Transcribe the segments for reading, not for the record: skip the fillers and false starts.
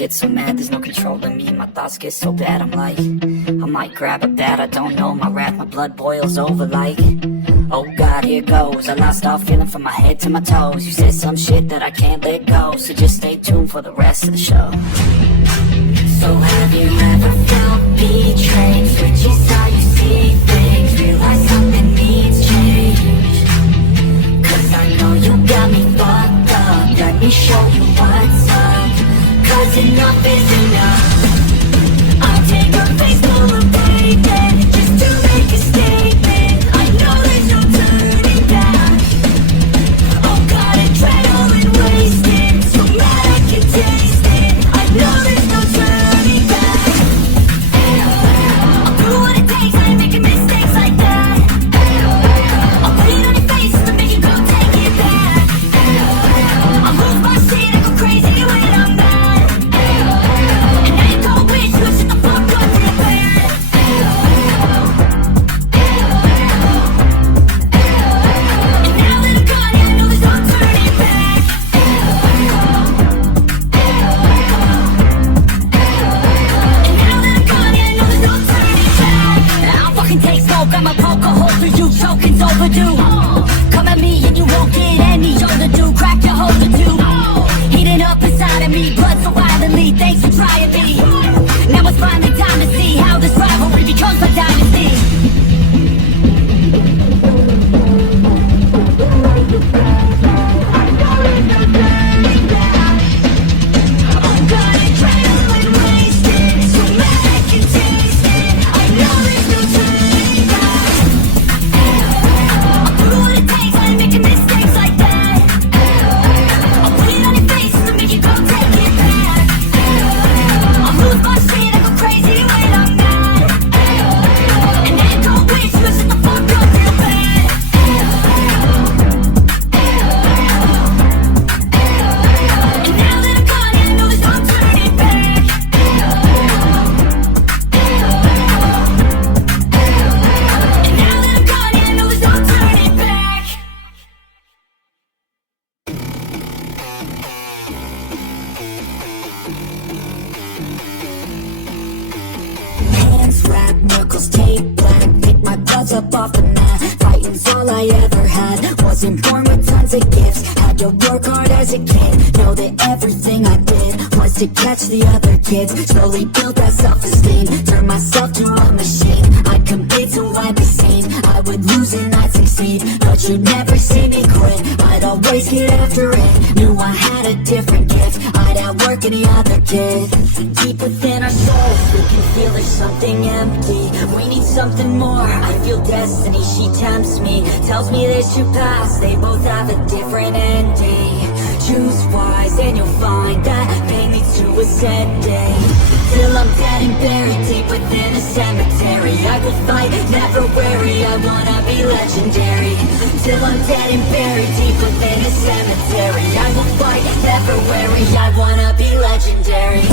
get so mad, there's no controlling me. My thoughts get so bad, I'm like, I might grab a bat, I don't know. My wrath, my blood boils over like, oh God, here goes. I lost all feeling from my head to my toes. You said some shit that I can't let go, so just stay tuned for the rest of the show. So have you ever felt betrayed? Switches how you see things, realize something needs change. Cause I know you got me fucked up, let me show you what's up. Cause enough is enough. I'll take a face full of pavement just to make a statement. I know there's no turning back. Oh God, adrenaline wasted, so mad I can taste it. I know there's no turning back. I'll do what it takes, I ain't making mistakes like that. I'll put it on your face and make you go take it back. I'll lose my shit, I go crazy when I'm mad. And I ain't gon' wish you shut the fuck up real bad. And now that I'm gone, yeah, I know there's no turning back. And now that I'm gone, yeah, I know there's no turning back. I'll fucking take smoke, I'ma poke a hole through you, choking's overdue. Come at me and you won't get any shoulder do, crack your hole or two. Heating up inside of me, blood so violently, thanks for trying me. Now it's finally time to see how this rivalry becomes a dynasty. Oh God, adrenaline wasted, so mad I can taste it. I know there's no turning back. I'll do what it takes, I ain't making mistakes like that. I'll put it on your face and make you go take it back. I'll lose my shit, I go crazy when I'm mad. And I ain't gon' wish you shut the fuck up real bad. And now that I'm gone, yeah, I know there's no turning back. And now that I'm gone, yeah, I know there's no turning back. Hands wrapped, knuckles taped black, pick my gloves up off the mat. Fighting's all I ever had, wasn't born with tons of gifts. Had to work hard as a kid, know that everything I did was to catch the other kids. Slowly built that self-esteem, turned myself to a machine. I'd compete to wipe the scene, I would lose and I'd succeed, but you'd never see me quit, I'd always get after it. Knew I had a different gift, I'd outwork any other kid. Deep within our souls, we can feel there's something empty. We need something more, I feel destiny, she tempts me. Tells me there's two paths, they both have a different ending. Choose wise and you'll find that pain leads to ascending. Till I'm dead and buried deep within a cemetery, I will fight, never weary, I wanna be legendary. Till I'm dead and buried deep within a cemetery, I will fight, never weary, I wanna be legendary.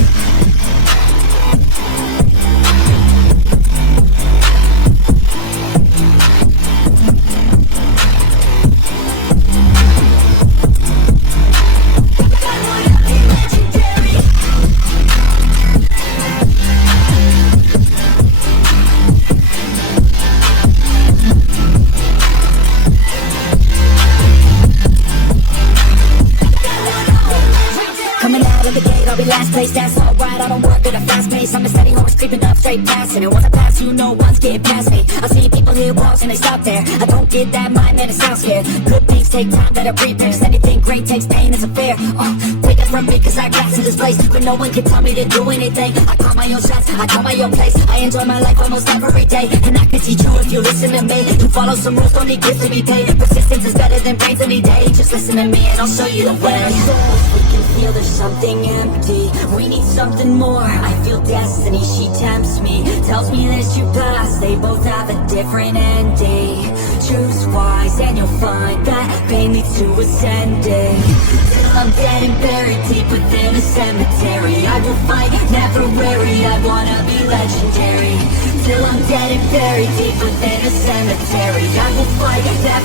Coming out of the gate, I'll be last place, that's alright. I don't work at a fast pace, I'm a steady horse creeping up straight past it. And once I pass, you know one's getting past me. I see people hit walls and they stop there. I don't get that mind, man, it sounds scared. Good things take time, better prepare. Anything great takes pain, it's a fair. Take it from me, cause I got to this place, but no one can tell me to do anything. I call my own shots, I call my own place. I enjoy my life almost every day, and I can teach you if you listen to me. You follow some rules, don't need gifts to be paid. Persistence is better than brains any day. Just listen to me and I'll show you the way. We can feel there's something empty, we need something more. I feel destiny, she tempts me. Tells me there's two paths, they both have a different ending. Choose wise and you'll find that pain leads to ascending. Till I'm dead and buried deep within a cemetery, I will fight, never weary, I wanna be legendary. Till I'm dead and buried deep within a cemetery, I will fight, never